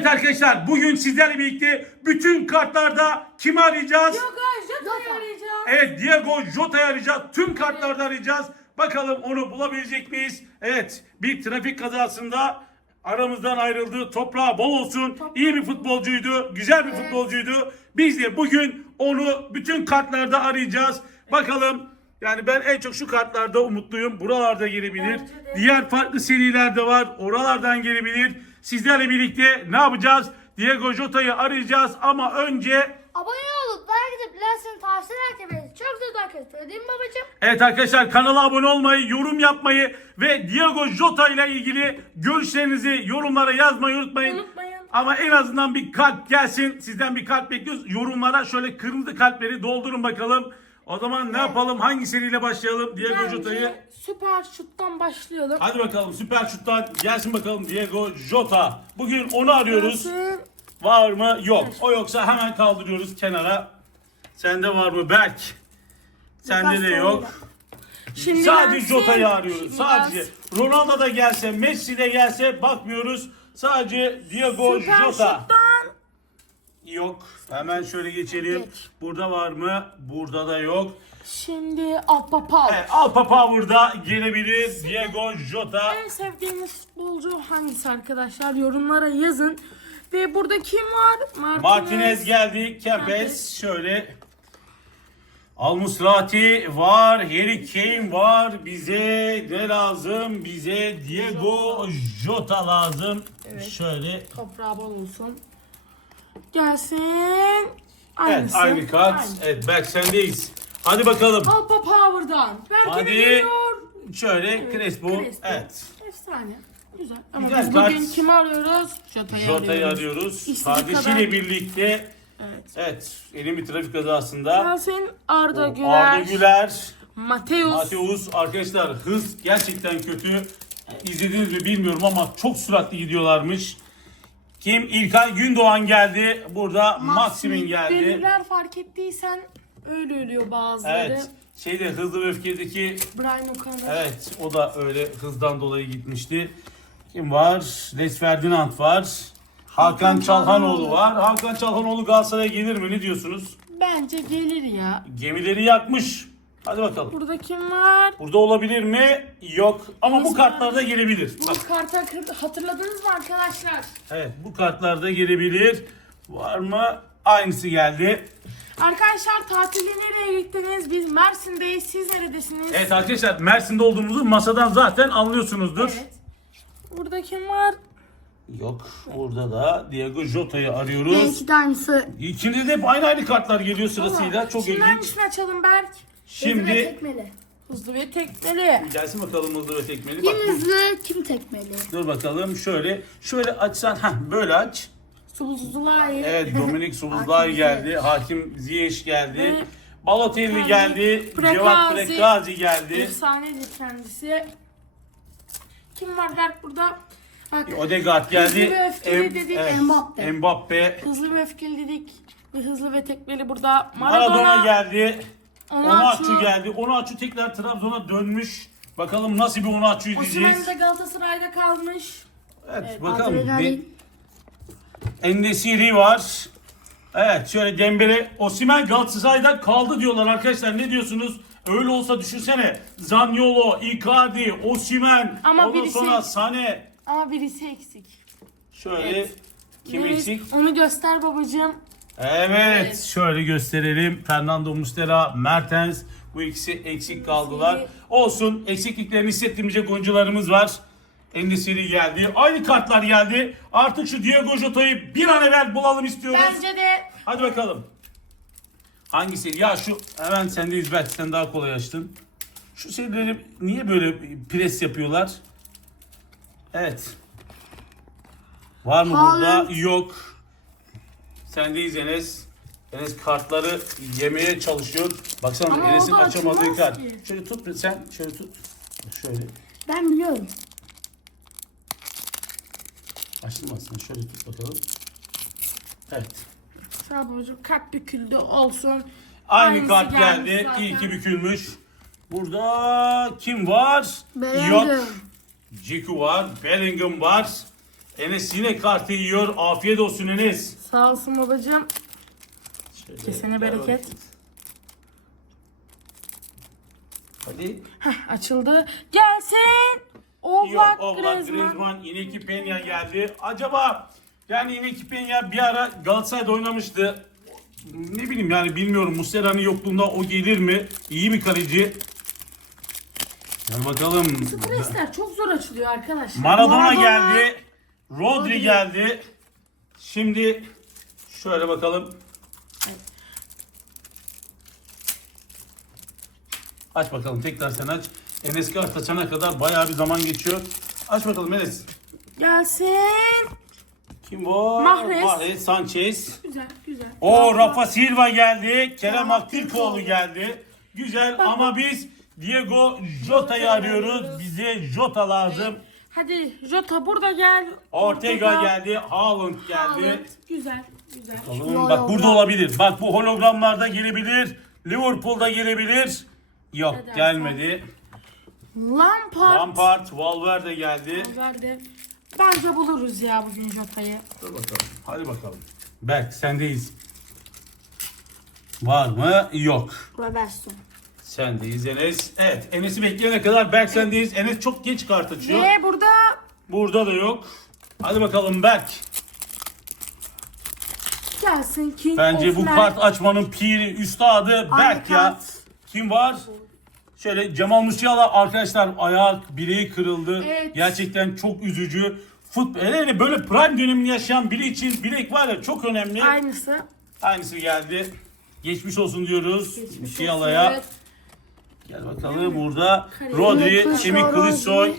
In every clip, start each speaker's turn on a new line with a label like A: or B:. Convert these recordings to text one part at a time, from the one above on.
A: Evet arkadaşlar bugün sizlerle birlikte bütün kartlarda kimi arayacağız?
B: Hayır Jota'yı arayacağız.
A: Evet Diego Jota'yı arayacağız. Tüm kartlarda arayacağız. Bakalım onu bulabilecek miyiz? Evet bir trafik kazasında aramızdan ayrıldı. Toprağı bol olsun. İyi bir futbolcuydu. Güzel bir futbolcuydu. Biz de bugün onu bütün kartlarda arayacağız. Bakalım yani ben en çok şu kartlarda umutluyum. Buralarda gelebilir. Diğer farklı seriler de var. Oralardan gelebilir. Sizlerle birlikte ne yapacağız? Diego Jota'yı arayacağız ama önce
C: Abone olup like edip bilhassa tavsiye etmenizi çok zor arkadaşlar değil mi babacığım?
A: Evet arkadaşlar kanala abone olmayı, yorum yapmayı ve Diego Jota ile ilgili görüşlerinizi yorumlara yazmayı unutmayın.
B: Unutmayın.
A: Ama en azından bir kalp gelsin. Sizden bir kalp bekliyoruz. Yorumlara şöyle kırmızı kalpleri doldurun bakalım. O zaman ne yapalım? Hangi seriyle başlayalım? Diego Jota'yı.
B: Bence süper şuttan başlayalım.
A: Hadi bakalım süper şuttan gelsin bakalım Diego Jota. Bugün onu arıyoruz.
B: Gelsin.
A: Var mı? Yok. O yoksa hemen kaldırıyoruz kenara. Sende var mı? Berk. Sende de yok.
B: Şimdi
A: Sadece
B: gelsin.
A: Jota'yı arıyoruz.
B: Şimdi
A: Sadece.
B: gelsin.
A: Ronaldo da gelse, Messi de gelse bakmıyoruz. Sadece Diego
B: Süper
A: Jota.
B: şuttan.
A: Yok. Hemen şöyle geçelim.
B: Geç.
A: Burada var mı? Burada da yok.
B: Şimdi Alpa Pau.
A: Evet, Alpa Power'da gelebilir. Diego Jota.
B: En sevdiğiniz futbolcu hangisi arkadaşlar? Yorumlara yazın. Ve burada kim var? Martinez.
A: Martinez geldi. Kempes şöyle. Al Musrati var. Harry Kane var. Bize ne lazım? Bize Diego Jota lazım. Şöyle
B: Toprağı bol olsun. Gelsin.
A: Evet
B: Aynısı.
A: aynı kart.
B: Aynı.
A: Evet Berk sendeyiz. Hadi bakalım.
B: Alpa Power'dan. Belki
A: Hadi.
B: geliyor.
A: Şöyle Crespo.
B: Crespo.
A: Evet.
B: Efsane. Güzel. Ama
A: Güzel
B: biz
A: kart.
B: bugün kimi arıyoruz? Jota'yı
A: Jota'yı
B: arıyoruz. İstediği
A: Kardeşiyle
B: kadar-
A: birlikte.
B: Evet.
A: Evet. Elin bir trafik kazasında.
B: Gelsin Arda Güler.
A: Arda Güler.
B: Mateus.
A: Mateus. Arkadaşlar hız gerçekten kötü. İzlediniz mi bilmiyorum ama çok süratli gidiyorlarmış. Kim? İlkay Gündoğan geldi. Burada Maximin geldi.
B: Belirler fark ettiysen öyle ölüyor bazıları.
A: Evet. Şeyde hızlı ve öfkedeki
B: Brian O'Connor.
A: Evet o da öyle hızdan dolayı gitmişti. Kim var? Les Ferdinand var. Hakan
B: Hakan
A: Çalhanoğlu
B: Çalhanoğlu.
A: var. Hakan Çalhanoğlu Galatasaray'a gelir mi? Ne diyorsunuz?
B: Bence gelir ya.
A: Gemileri yakmış. Hadi bakalım.
B: Burada kim var?
A: Burada olabilir mi? Yok. Ama bu kartlarda gelebilir. Bak.
B: Bu kartı hatırladınız mı arkadaşlar?
A: Evet bu kartlarda gelebilir. Var mı? Aynısı geldi.
B: Arkadaşlar tatile nereye gittiniz? Biz Mersin'deyiz. Siz neredesiniz?
A: Evet arkadaşlar Mersin'de olduğumuzu masadan zaten anlıyorsunuzdur.
B: Evet. Burada kim var?
A: Yok. Burada da Diego Jota'yı arıyoruz.
C: İki tanesi.
A: İkinde de hep aynı aynı kartlar geliyor sırasıyla. Çok
B: Şimdi
A: ilginç.
B: hangisini açalım Berk?
C: Hızlı ve
A: Şimdi
C: tekmeli.
B: Hızlı ve tekmeli.
A: gelsin bakalım hızlı ve tekmeli. Bak,
C: Kim hızlı kim tekmeli?
A: dur bakalım şöyle şöyle açsan ha böyle aç.
B: Suluzulay.
A: Evet Dominik Sobuzlay geldi. Hakim Ziyech geldi.
B: Evet.
A: Balotelli geldi.
B: Prekazi.
A: Cevat Prekazi geldi.
B: Efsanedir kendisi. Kim var Berk burada? Bak,
A: Odegaard geldi.
B: Hızlı ve öfkeli dedik,
C: Mbappe.
A: Mbappe.
B: hızlı ve öfkeli dedik. Ve hızlı ve tekmeli burada.
A: Maradona,
B: Maradona,
A: geldi.
B: Onaçu.
A: Geldi. Onaçu tekrar Trabzon'a dönmüş. Bakalım nasıl bir Onaçu
B: Osimhen
A: izleyeceğiz.
B: de Galatasaray'da kalmış.
A: Evet,
B: Evet,
A: bakalım. Endesiri var. Evet şöyle Dembele, Osimhen Galatasaray'da kaldı diyorlar arkadaşlar. Ne diyorsunuz? Öyle olsa düşünsene. Zaniolo, Icardi, Osimhen,
B: Ama
A: ondan
B: birisi-
A: sonra Sane.
B: Ama birisi eksik.
A: Şöyle
B: Evet.
A: kim
B: Birisi-
A: eksik?
B: Onu göster babacığım.
A: Evet, şöyle gösterelim. Fernando Mustera, Mertens bu ikisi eksik kaldılar. Olsun eksikliklerini hissettirmeyecek oyuncularımız var. Endesiri geldi. Aynı kartlar geldi. Artık şu Diego Jota'yı bir an evvel bulalım istiyoruz.
B: Bence de
A: Hadi bakalım. Hangisi? Ya şu hemen sendeyiz belki sen daha kolay açtın. Şu serileri niye böyle pres yapıyorlar? Evet. Var mı
C: Haaland.
A: burada? Yok. Sendeyiz Enes. Enes kartları yemeye çalışıyor. Baksana
B: Ama
A: Enes'in
B: o da
A: açamadığı
B: açılmaz
A: kart.
B: ki.
A: Şöyle tut sen. Şöyle tut. Şöyle.
C: Ben biliyorum.
A: Açılmasın. Şöyle tut bakalım. Evet.
B: Sağ babacığım kalp büküldü olsun.
A: Aynı
B: Aynısı
A: kart geldi.
B: zaten.
A: İyi ki bükülmüş. Burada kim var? Yok. Ciku var. Bellingham var. Enes yine kartı yiyor. Afiyet olsun Enes.
B: Sağ olsun babacığım.
A: Şöyle,
B: Kesene bereket.
A: bakayım. Hadi.
B: Heh, açıldı. Gelsin.
A: Yok,
B: Oblak
A: Oblak
B: Griezmann.
A: Griezmann, Ineki Peña geldi. Acaba yani Ineki Peña bir ara Galatasaray'da oynamıştı. Ne bileyim yani bilmiyorum Muslera'nın yokluğunda o gelir mi? İyi bir kaleci. Gel bakalım.
B: Presler çok zor açılıyor arkadaşlar.
A: Maradona,
C: Maradona.
A: geldi. Rodri geldi. Şimdi şöyle bakalım. Aç bakalım tekrar sen aç. Enes kart açana kadar bayağı bir zaman geçiyor. Aç bakalım Enes.
B: Gelsin.
A: Kim var?
B: Mahrez.
A: Mahrez, Sanchez.
B: Güzel güzel.
A: O Rafa Silva geldi. Kerem Aktürkoğlu geldi. Güzel ama biz Diego Jota'yı arıyoruz. Bize Jota lazım.
B: Hadi Jota burada gel.
A: Ortega geldi. Haaland geldi.
B: Haaland. Güzel güzel.
A: Oğlum bak burada olabilir. Bak bu hologramlarda gelebilir. Liverpool'da gelebilir. Yok
B: Edersen.
A: gelmedi.
B: Lampard.
A: Lampard, Valverde geldi.
B: Verdi. Bence buluruz ya bugün Jota'yı.
A: Dur bakalım. Hadi bakalım. Berk sendeyiz. Var mı? Yok.
C: Robertson.
A: Sendeyiz Enes. Evet Enes'i bekleyene kadar Berk sendeyiz. Enes çok geç kart açıyor.
B: Ve burada
A: Burada da yok. Hadi bakalım Berk.
B: Gelsin King
A: Bence
B: of
A: bu
B: Mer-
A: kart açmanın piri, üstadı Berk ya.
B: kart.
A: Kim var? Şöyle Cemal Musiala arkadaşlar ayağı bileği kırıldı.
B: Evet.
A: Gerçekten çok üzücü. Futbol hele hele böyle prime dönemini yaşayan biri için bilek var ya çok önemli.
B: Aynısı.
A: Aynısı geldi. Geçmiş olsun diyoruz
B: Geçmiş
A: Musiala'ya.
B: olsun,
A: Gel bakalım burada
B: Kale-
A: Rodri,
C: Kılıçsoy,
A: Semih Kılıçsoy,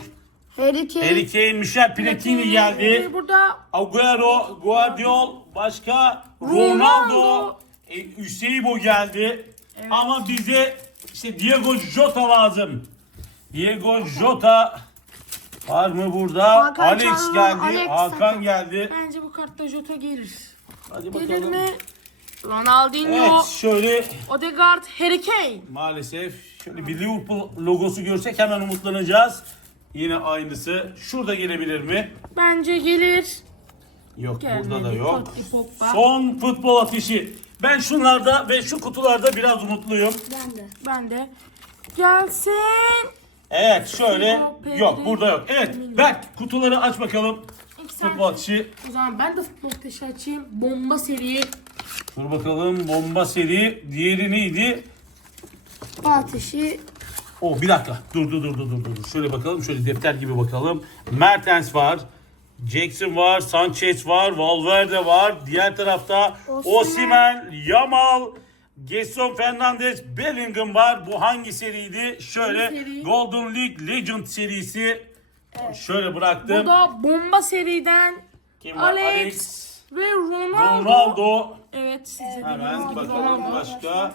C: Harry Kane.
A: Harry Kane, Michel Platini geldi.
B: Burada
A: Agüero, Guardiol, başka
B: Ronaldo.
A: Ronaldo, e, Hüseyin geldi. Ama bize işte Diego Jota lazım. Diego Jota var mı burada?
C: Hakan
A: Alex
C: Çalhanoğlu,
A: geldi,
C: Alex
A: Hakan
C: Hakan.
A: geldi.
B: bence bu kartta Jota gelir.
A: Hadi
B: Gelir
A: bakalım.
B: mi? Ronaldinho,
A: Evet şöyle
B: Odegaard, Harry Kane.
A: maalesef şöyle bir Liverpool logosu görsek hemen umutlanacağız. Yine aynısı. Şurada gelebilir mi?
B: Bence gelir.
A: Yok
B: Gelmedi.
A: burada da yok.
B: Totti, Pogba.
A: Son futbol afişi. Ben şunlarda ve şu kutularda biraz umutluyum.
C: Ben de.
B: Ben de. Gelsin.
A: Evet şöyle
B: Pedri,
A: yok burada yok. Evet Berk kutuları aç bakalım. Futbol afişi.
B: O zaman ben de futbol taşı açayım. Bomba seri.
A: Dur bakalım bomba seri. Diğeri neydi?
C: Ateşi.
A: O bir dakika. Dur dur dur dur dur dur. Şöyle bakalım. Şöyle defter gibi bakalım. Mertens var. Jackson var, Sanchez var, Valverde var. Diğer tarafta.
C: Osimhen,
A: Yamal, Gerson Fernandez, Bellingham var. Bu hangi seriydi? Şöyle
B: seri.
A: Golden League Legend serisi. Şöyle bıraktım.
B: Bu da bomba seriden
A: Kim var?
B: Alex,
A: Alex,
B: ve Ronaldo.
A: Ronaldo.
B: Evet size
A: Hemen bakalım başka.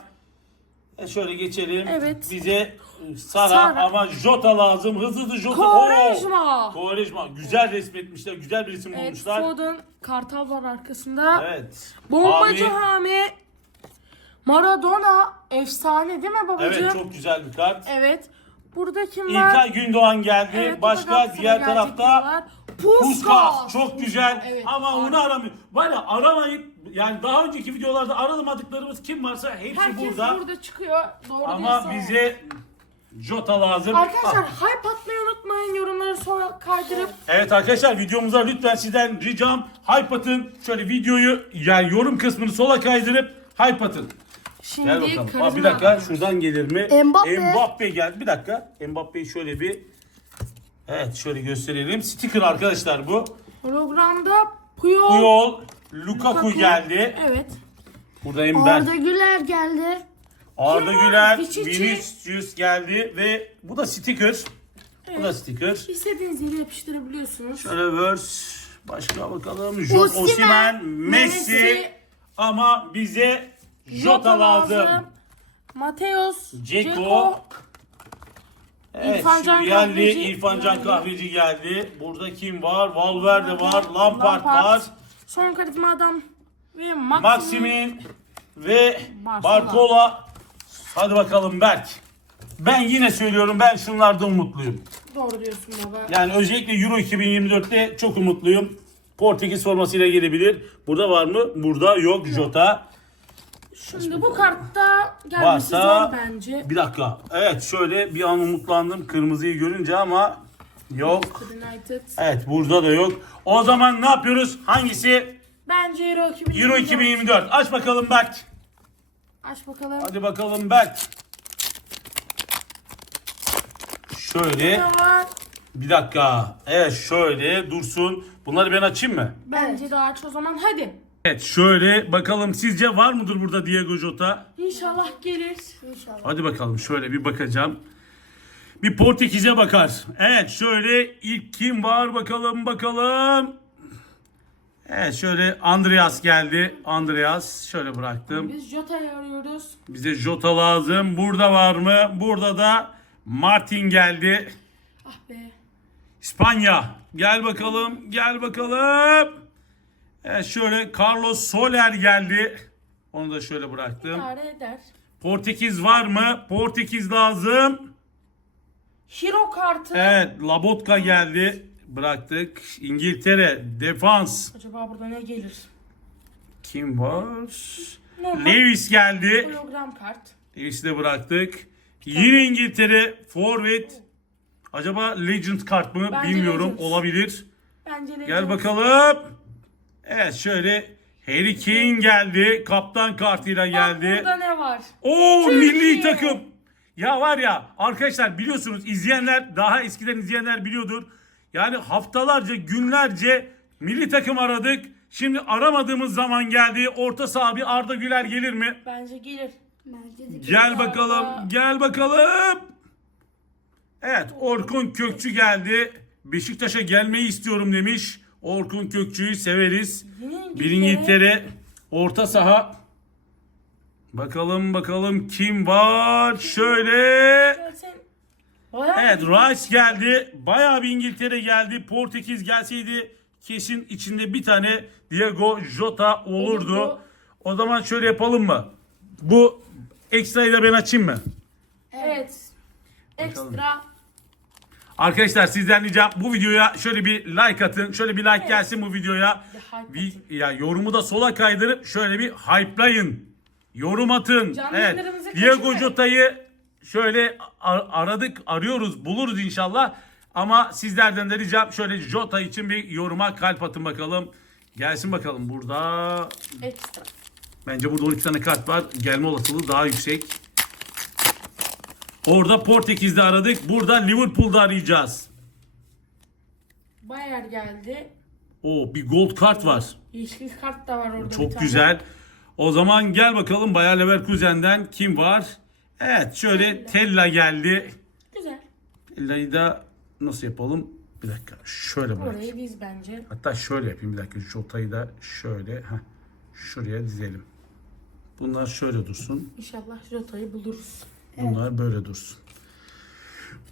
A: E şöyle geçelim.
B: Evet.
A: Bize Sara,
B: Sara.
A: ama Jota lazım. Hızlı hızlı Jota.
B: Quaresma.
A: Oo! Quaresma. Güzel resmetmişler. Güzel bir isim
B: Evet
A: bulmuşlar.
B: Foden Kartal var arkasında.
A: Evet.
B: Bombacı
A: Hami.
B: Hami. Maradona efsane değil mi babacığım?
A: Evet çok güzel bir kart.
B: Evet. Burada kim var?
A: İlkay Gündoğan geldi.
B: Evet,
A: Başka diğer tarafta.
B: Puskas.
A: Çok güzel.
B: Evet,
A: ama
B: harika.
A: onu aramıyor. Var ya aramayıp yani daha önceki videolarda aramadıklarımız kim varsa hepsi
B: Herkes
A: burada.
B: burada. çıkıyor. Doğru
A: Ama
B: diyorsun.
A: bize Jota lazım.
B: Arkadaşlar
A: Ah.
B: hype atmayı unutmayın. Yorumları sonra kaydırıp.
A: Evet arkadaşlar videomuza lütfen sizden ricam hype atın. Şöyle videoyu yani yorum kısmını sola kaydırıp hype atın.
B: Şimdi
A: Gel bakalım. Aa,
B: karizma.
A: bir dakika şuradan gelir mi?
C: Mbappe.
A: Mbappe geldi. Bir dakika. Mbappe'yi şöyle bir Evet şöyle gösterelim. Sticker arkadaşlar bu.
B: Hologramda Puyol.
A: Puyol, Lukaku,
B: Lukaku.
A: geldi.
B: Evet.
A: Buradayım ben.
C: Arda Güler geldi.
A: Arda
B: Kim var?
A: Güler. Vinicius geldi ve bu da sticker. Bu da
B: Evet.
A: sticker.
B: İstediğiniz yere yapıştırabiliyorsunuz.
A: Şöyle verse. Başka bakalım.
C: Osimhen,
A: Osimhen, Messi.
B: Messi.
A: Ama bize Jota lazım.
B: Mateos.
A: Ceko.
B: Ceko.
A: Evet,
B: İrfan Can
A: yerli
B: Kahveci
A: İrfan Can
B: geldi.
A: Kahveci geldi. Burada kim var? Valverde var, Lampard,
B: Lampard.
A: var,
B: Son karizma adam. Ve Maximin.
A: Maximin ve
B: Barcola.
A: Barcola. Hadi bakalım Berk. Ben yine söylüyorum ben şunlardan umutluyum.
B: Doğru diyorsun baba.
A: Yani özellikle Euro 2024'te çok umutluyum. Portekiz formasıyla gelebilir. Burada var mı? Burada yok Jota.
B: Şimdi bu kartta gelmesi
A: Varsa
B: zor bence.
A: bir dakika. Evet şöyle bir an umutlandım kırmızıyı görünce ama yok.
B: United.
A: Evet burada da yok. O zaman ne yapıyoruz? Hangisi?
B: Bence Euro 2024.
A: Euro 2024. Aç bakalım Berk.
B: Aç bakalım.
A: Hadi bakalım Berk. Şöyle
B: Ne var?
A: bir dakika. Evet şöyle dursun. Bunları ben açayım mı?
B: Bence de aç o zaman hadi.
A: Evet şöyle bakalım sizce var mıdır burada Diego Jota?
B: İnşallah gelir.
C: İnşallah.
A: Hadi bakalım şöyle bir bakacağım. Bir Portekiz'e bakar. Evet şöyle ilk kim var bakalım bakalım. Evet şöyle Andreas geldi. Andreas şöyle bıraktım.
B: Biz Jota'yı arıyoruz.
A: Bize Jota lazım. Burada var mı? Burada da Martin geldi.
B: Ah be.
A: İspanya. Gel bakalım. Gel bakalım. Evet şöyle Carlos Soler geldi. Onu da şöyle bıraktım.
B: İdare eder.
A: Portekiz var mı? Portekiz lazım.
B: Hero kartı.
A: Evet Labotka geldi. Bıraktık. İngiltere defans.
B: Acaba burada ne gelir?
A: Kim var?
B: Normal
A: Lewis geldi.
B: hologram kart.
A: Lewis'i de bıraktık. Yine İngiltere forvet. Acaba Legend kart mı?
B: Bence
A: Bilmiyorum.
B: Legend.
A: Olabilir.
B: Bence de
A: Gel bakalım. Evet şöyle Harry Kane geldi. Kaptan kartıyla
B: Bak
A: geldi.
B: burada ne var?
A: O
B: Türkiye.
A: milli takım. Ya var ya arkadaşlar biliyorsunuz izleyenler daha eskiden izleyenler biliyordur. Yani haftalarca günlerce milli takım aradık. Şimdi aramadığımız zaman geldi. Orta saha bir Arda Güler gelir mi?
B: Bence gelir.
C: Bence de.
A: Gel bakalım. Gel bakalım. Evet Orkun Kökçü geldi. Beşiktaş'a gelmeyi istiyorum demiş. Orkun Kökçü'yü severiz. Bir İngiltere orta saha. Bakalım bakalım kim var? Şöyle. Evet Rice geldi. Bayağı bir İngiltere geldi. Portekiz gelseydi kesin içinde bir tane Diego Jota olurdu. O zaman şöyle yapalım mı? Bu ekstrayı da ben açayım mı?
B: Evet. Ekstra.
A: Arkadaşlar sizden ricam bu videoya şöyle bir like atın. Şöyle bir like gelsin bu videoya.
B: Bir
A: ya yorumu da sola kaydırıp şöyle bir hype'layın. Yorum atın.
B: Canlı
A: evet.
B: yayınlarımızı
A: Diego
B: kaçırmayın.
A: Jota'yı şöyle a- aradık, arıyoruz, buluruz inşallah. Ama sizlerden de ricam şöyle Jota için bir yoruma kalp atın bakalım. Gelsin bakalım burada.
B: Ekstra.
A: Bence burada 12 tane kart var. Gelme olasılığı daha yüksek. Orada Portekiz'de aradık. Burada Liverpool'da arayacağız.
B: Bayer geldi.
A: O bir gold kart var.
B: Yeşil kart da var orada bir
A: Çok
B: tane.
A: güzel. O zaman gel bakalım Bayer Leverkusen'den kim var? Evet şöyle Tella geldi.
B: Güzel.
A: Tella'yı da nasıl yapalım? Bir dakika şöyle bırak.
B: Orayı diz bence.
A: Hatta şöyle yapayım bir dakika. Jota'yı da şöyle heh, şuraya dizelim. Bunlar şöyle dursun.
B: İnşallah Jota'yı buluruz.
A: Bunlar böyle dursun.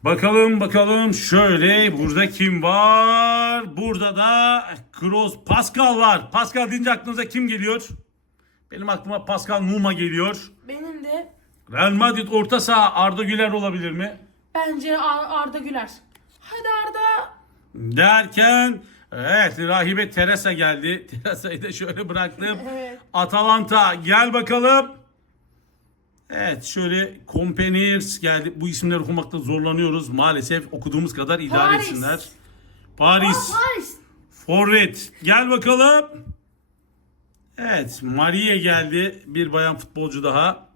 A: Bakalım bakalım şöyle burada kim var? Burada da Kroos Pascal var. Pascal deyince aklınıza kim geliyor? Benim aklıma Pascal Numa geliyor.
B: Benim de
A: Real Madrid orta saha Arda Güler olabilir mi?
B: bence Ar- Arda Güler. Hadi Arda.
A: Derken evet rahibe Teresa geldi. Teresa'yı da şöyle bıraktım.
B: Evet.
A: Atalanta gel bakalım. Evet şöyle Companiers geldi. Bu isimleri okumakta zorlanıyoruz. Maalesef okuduğumuz kadar idare
B: Paris.
A: etsinler. Paris.
C: Paris.
A: Forvet. Gel bakalım. Evet Maria geldi. Bir bayan futbolcu daha.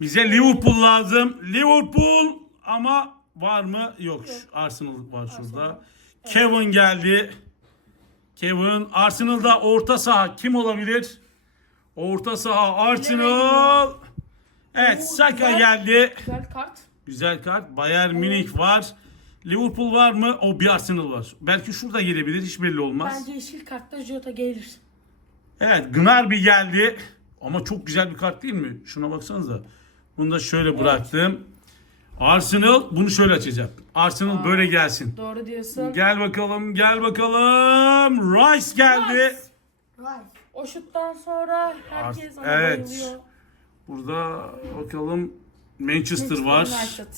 A: Bize Liverpool lazım. Liverpool ama var mı? Yok. Arsenal var şurada. Kevin geldi. Kevin. Arsenal'da orta saha kim olabilir? Orta saha Arsenal. Evet Saka
B: güzel.
A: geldi.
B: Güzel kart.
A: Güzel kart. Bayern Münih var. Liverpool var mı? O bir Arsenal var. Belki şurada gelebilir. Hiç belli olmaz.
B: Bence yeşil kartta Jota gelir.
A: Evet Gnarby geldi. Ama çok güzel bir kart değil mi? Şuna baksanıza. Bunu da şöyle bıraktım. Arsenal bunu şöyle açacağım. Arsenal böyle gelsin.
B: Doğru diyorsun.
A: Gel bakalım, gel bakalım. Rice geldi.
B: Rice.
C: Rice.
B: O şuttan sonra herkes ona
A: Evet.
B: bayılıyor.
A: Burada bakalım Manchester var.
B: United.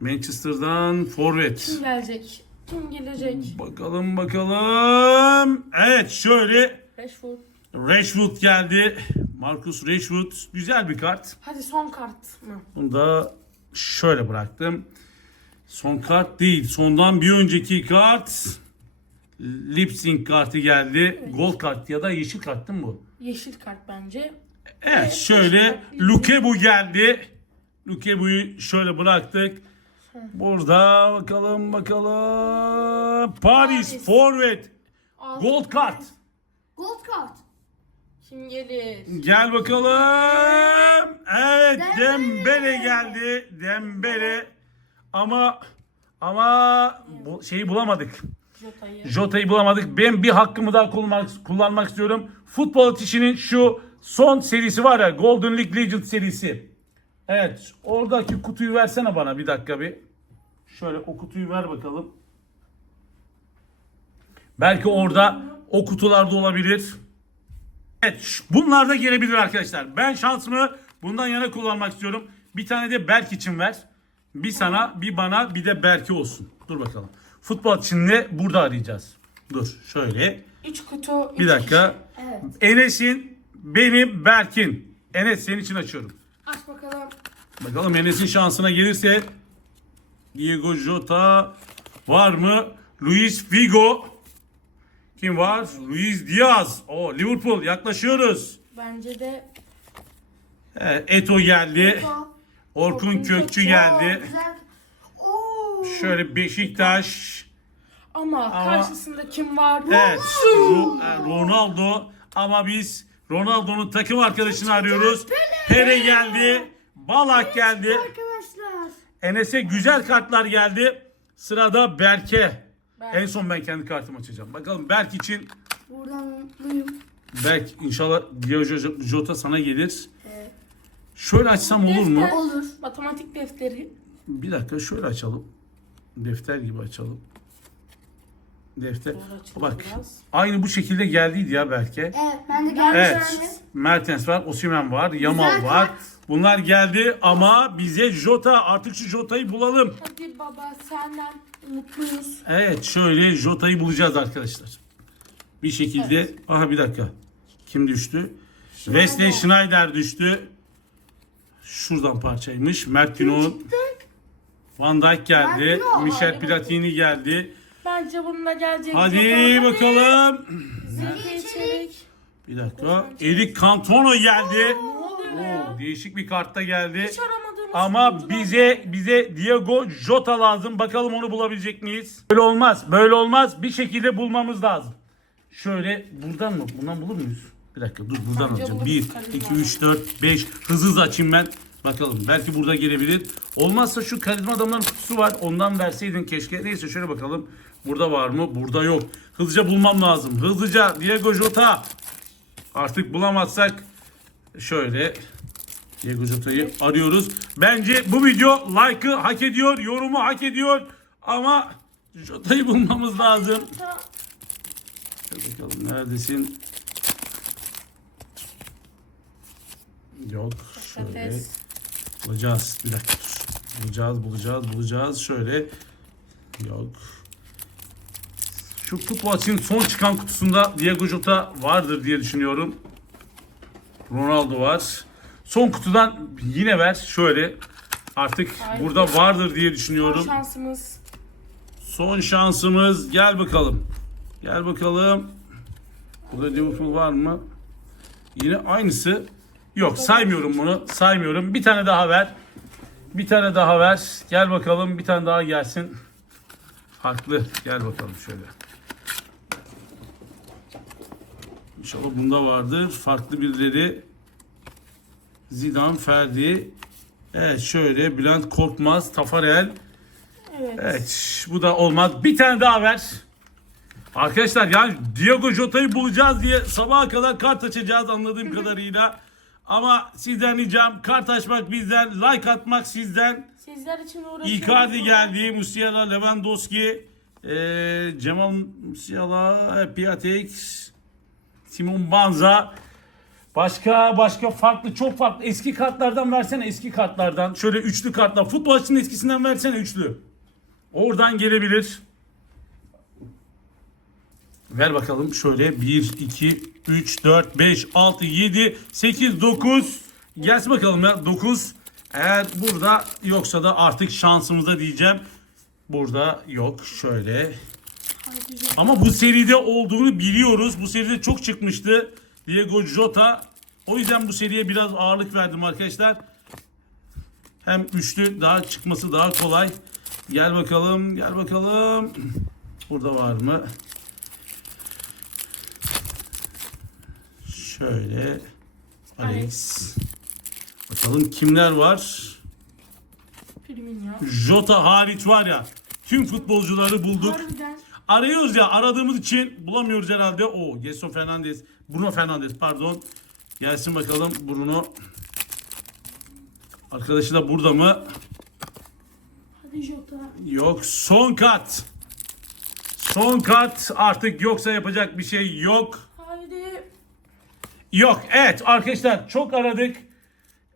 A: Manchester'dan forvet.
B: Kim gelecek? Kim gelecek?
A: Bakalım bakalım. Evet şöyle
B: Rashford.
A: Rashwood geldi. Marcus Rashwood güzel bir kart.
B: Hadi son kart mı?
A: Bunu da şöyle bıraktım. Son kart değil. Sondan bir önceki kart Lipsing kartı geldi. Gold kart ya da yeşil kart değil mi bu?
B: Yeşil kart bence.
A: Evet şöyle Lukebu geldi. Lukebu'yu şöyle bıraktık. Burada bakalım bakalım. Paris
B: Paris.
A: Forvet. Gold kart.
C: Gold kart.
B: Kim gelir?
A: Gel bakalım. Evet
C: Dembele.
A: Geldi. Dembele. Ama ama bu şeyi bulamadık.
B: Jota'yı.
A: Jota'yı bulamadık. Ben bir hakkımı daha kullanmak, kullanmak istiyorum. Futbol Ateşi'nin şu son serisi var ya Golden League Legend serisi. Evet oradaki kutuyu versene bana bir dakika bir. Şöyle o kutuyu ver bakalım. Belki orada o kutularda olabilir. Evet bunlar da gelebilir arkadaşlar. Ben şansımı bundan yana kullanmak istiyorum. Bir tane de Berk için ver. Bir sana, bir bana, bir de Berk'e olsun. Dur bakalım. Futbol için de burada arayacağız. Dur şöyle.
B: Üç kutu.
A: Bir
B: üç
A: dakika.
C: Evet.
A: Enes'in, benim, Berk'in. Enes senin için açıyorum.
B: Aç bakalım.
A: Bakalım Enes'in şansına gelirse Diego Jota var mı? Luis Figo. Kim var? Luis Diaz. O Liverpool yaklaşıyoruz.
B: Bence de
A: Evet, Eto geldi.
C: Gold.
A: Orkun Kökçü geldi.
C: Güzel. Oo.
A: Şöyle Beşiktaş.
B: ama, karşısında kim var?
A: Evet. Ro- e, Ronaldo. Ama biz Ronaldo'nun takım arkadaşını arıyoruz. Pere geldi. Balak geldi.
C: Arkadaşlar.
A: Enes'e güzel kartlar geldi. Sırada Berk'e.
B: Berk.
A: En son ben kendi kartımı açacağım. Bakalım Berk için
C: Buradan mutluyum.
A: Berk inşallah Diego Jota sana gelir.
C: Evet.
A: Şöyle açsam olur mu?
B: Defter.
C: Olur.
B: Matematik defteri.
A: Bir dakika şöyle açalım. Defter gibi açalım. Defter. Bak
B: biraz.
A: aynı bu şekilde geldiydi ya Berke.
C: Evet. Ben de gelmiş
A: Evet. Mertens var, Osimhen var, Yamal
C: Güzel
A: var.
C: kart.
A: Bunlar geldi ama bize Jota artık şu Jota'yı bulalım.
B: Hadi baba senden mutluyuz.
A: Evet şöyle Jota'yı bulacağız arkadaşlar. Bir şekilde. Aha bir dakika. Kim düştü? Wesley Schneider düştü. Şuradan parçaymış. Mert Günok'un. Van Dijk geldi.
C: Günok.
A: Michel Platini geldi.
B: Bence bununla gelecek.
A: Hadi bakalım.
B: Zeki Çelik.
A: Bir dakika. Eric Cantona geldi.
B: Ne oluyor ya?
A: Oo, değişik bir kartta geldi.
B: Hiç aramadığımız
A: Ama bize bize Diego Jota lazım. Bakalım onu bulabilecek miyiz? Böyle olmaz. Böyle olmaz. Bir şekilde bulmamız lazım. Şöyle buradan mı? Bundan bulur muyuz? Bir dakika dur buradan
B: Bence
A: alacağım.
B: buluruz
A: 1,
B: karizma
A: 2, 3, 4, 5. Hızlı hızlı açayım ben. Bakalım. Belki burada gelebilir. Olmazsa şu karizma adamların kutusu var. Ondan verseydin keşke. Neyse şöyle bakalım. Burada var mı? Burada yok. Hızlıca bulmam lazım. Hızlıca Diego Jota. Artık bulamazsak şöyle Diego Jota'yı arıyoruz. Bence bu video like'ı hak ediyor, yorumu hak ediyor ama Jota'yı bulmamız lazım. Dur bakalım neredesin? Yok. Şöyle bulacağız. Bir dakika dur. Bulacağız, bulacağız, bulacağız. Şöyle. Yok. Şu futbol için son çıkan kutusunda Diego Jota vardır diye düşünüyorum. Ronaldo var. Son kutudan yine ver. Şöyle. Artık
B: Hayır.
A: burada vardır diye
B: Son
A: düşünüyorum.
B: şansımız.
A: Son şansımız. Gel bakalım. Gel bakalım. Burada Liverpool var mı? Yine aynısı. Yok saymıyorum bunu. Saymıyorum. Bir tane daha ver. Bir tane daha ver. Gel bakalım. Bir tane daha gelsin. Farklı. Gel bakalım şöyle. İnşallah bunda vardır. Farklı birileri. Zidane, Ferdi. Evet şöyle. Bülent Korkmaz, Tafarel.
B: Evet.
A: Evet bu da olmaz. Bir tane daha ver. Arkadaşlar yani Diego Jota'yı bulacağız diye sabaha kadar kart açacağız anladığım kadarıyla. Ama sizden ricam kart açmak bizden, like atmak sizden.
B: Sizler için uğraşıyoruz.
A: Icardi geldi, Musiala, Lewandowski, eee Cemal Musiala, Piatek, Simon Banza. Başka başka farklı çok farklı eski kartlardan versene eski kartlardan. Şöyle üçlü kartlar. Futbolcunun eskisinden versene üçlü. Oradan gelebilir. Ver bakalım şöyle 1, 2, 3, 4, 5, 6, 7, 8, 9. Gelsin bakalım ya 9. Eğer burada yoksa da artık şansımıza diyeceğim. Burada yok şöyle. Ama bu seride olduğunu biliyoruz. Bu seride çok çıkmıştı. Diego Jota. O yüzden bu seriye biraz ağırlık verdim arkadaşlar. Hem üçlü daha çıkması daha kolay. Gel bakalım, gel bakalım. Burada var mı? Şöyle. Alex. Bakalım kimler var? Jota hariç var ya. Tüm futbolcuları bulduk.
B: Harbiden.
A: Arıyoruz ya aradığımız için bulamıyoruz herhalde. O Gerson Fernandez. Bruno Fernandes pardon. Gelsin bakalım Bruno. Arkadaşı da burada mı?
B: Hadi Jota.
A: Yok. Son kat. Son kat artık yoksa yapacak bir şey yok. Yok. Evet arkadaşlar çok aradık.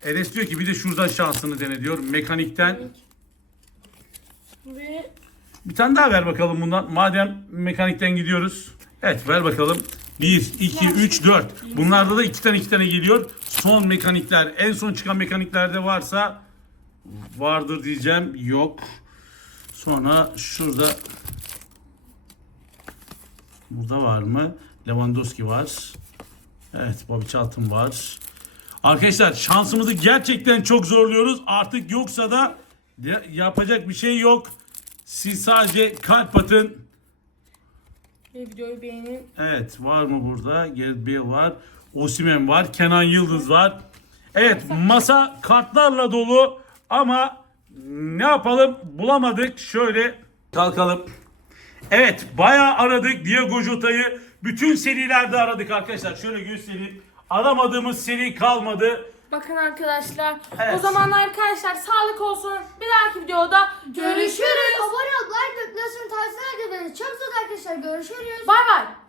A: Enes diyor ki bir de şuradan şansını dene diyor. Mekanikten.
B: Ve
A: Bir tane daha ver bakalım bundan. Madem mekanikten gidiyoruz. Evet ver bakalım. 1, 2, 3, 4. Bunlarda da 2 tane 2 tane geliyor. Son mekanikler. En son çıkan mekaniklerde varsa vardır diyeceğim. Yok. Sonra şurada burada var mı? Lewandowski var. Evet Bobby Charlton var. Arkadaşlar şansımızı gerçekten çok zorluyoruz. Artık yoksa da ya- yapacak bir şey yok. Siz sadece kalp atın.
B: videoyu beğenin.
A: Evet var mı burada? Gareth Bale var. Osimhen var. Kenan Yıldız var. Evet masa kartlarla dolu ama ne yapalım bulamadık. Şöyle kalkalım. Evet bayağı aradık Diego Jota'yı. Bütün serilerde aradık arkadaşlar. Şöyle göstereyim. Aramadığımız seri kalmadı.
B: Bakın arkadaşlar.
A: Evet.
B: O zaman arkadaşlar sağlık olsun. Bir dahaki videoda görüşürüz.
C: Abone ol, like tıklasın, tavsiye edin. Çok güzel arkadaşlar. Görüşürüz.
B: Bay bay.